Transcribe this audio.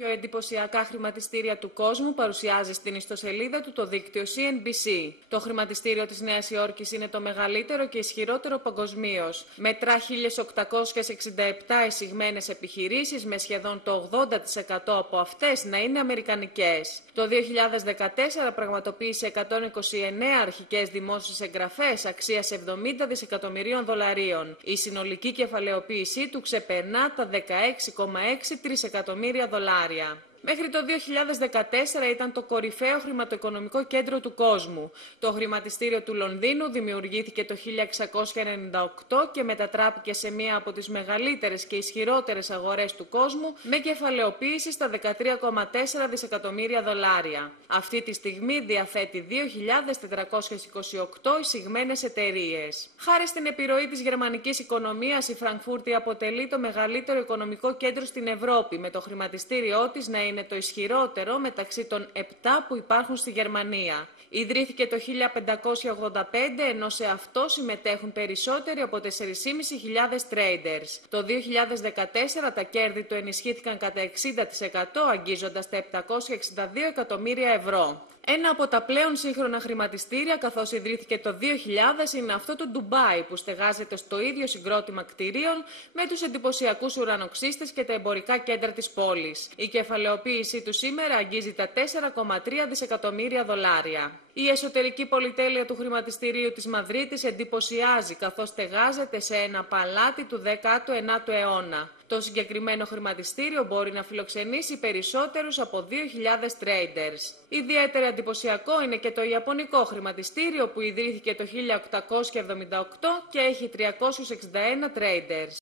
Πιο εντυπωσιακά χρηματιστήρια του κόσμου παρουσιάζει στην ιστοσελίδα του το δίκτυο CNBC. Το χρηματιστήριο της Νέας Υόρκης είναι το μεγαλύτερο και ισχυρότερο παγκοσμίως. Μετρά 1.867 εισηγμένες επιχειρήσεις, με σχεδόν το 80% από αυτές να είναι αμερικανικές. Το 2014 πραγματοποίησε 129 αρχικές δημόσιες εγγραφές αξίας $70 δισεκατομμυρίων. Η συνολική κεφαλαιοποίησή του ξεπερνά τα $16,6 τρισεκατομμύρια. Μέχρι το 2014 ήταν το κορυφαίο χρηματοοικονομικό κέντρο του κόσμου. Το χρηματιστήριο του Λονδίνου δημιουργήθηκε το 1698 και μετατράπηκε σε μία από τις μεγαλύτερες και ισχυρότερες αγορές του κόσμου, με κεφαλαιοποίηση στα $13,4 δισεκατομμύρια. Αυτή τη στιγμή διαθέτει 2.428 εισηγμένες εταιρείες. Χάρη στην επιρροή της γερμανικής οικονομίας, η Φραγκφούρτη αποτελεί το μεγαλύτερο οικονομικό κέντρο στην Ευρώπη, με το χρηματιστήριό της να είναι το ισχυρότερο μεταξύ των 7 που υπάρχουν στη Γερμανία. Ιδρύθηκε το 1585, ενώ σε αυτό συμμετέχουν περισσότεροι από 4.500 traders. Το 2014 τα κέρδη του ενισχύθηκαν κατά 60%, αγγίζοντας τα $762 εκατομμύρια. Ένα από τα πλέον σύγχρονα χρηματιστήρια, καθώς ιδρύθηκε το 2000, είναι αυτό του Ντουμπάι, που στεγάζεται στο ίδιο συγκρότημα κτηρίων με τους εντυπωσιακούς ουρανοξύστες και τα εμπορικά κέντρα της πόλης. Η κεφαλαιοποίησή του σήμερα αγγίζει τα $4,3 δισεκατομμύρια. Η εσωτερική πολυτέλεια του χρηματιστηρίου της Μαδρίτης εντυπωσιάζει, καθώς στεγάζεται σε ένα παλάτι του 19ου αιώνα. Το συγκεκριμένο χρηματιστήριο μπορεί να φιλοξενήσει περισσότερους από 2.000 traders. Ιδιαίτερα εντυπωσιακό είναι και το Ιαπωνικό χρηματιστήριο, που ιδρύθηκε το 1878 και έχει 361 traders.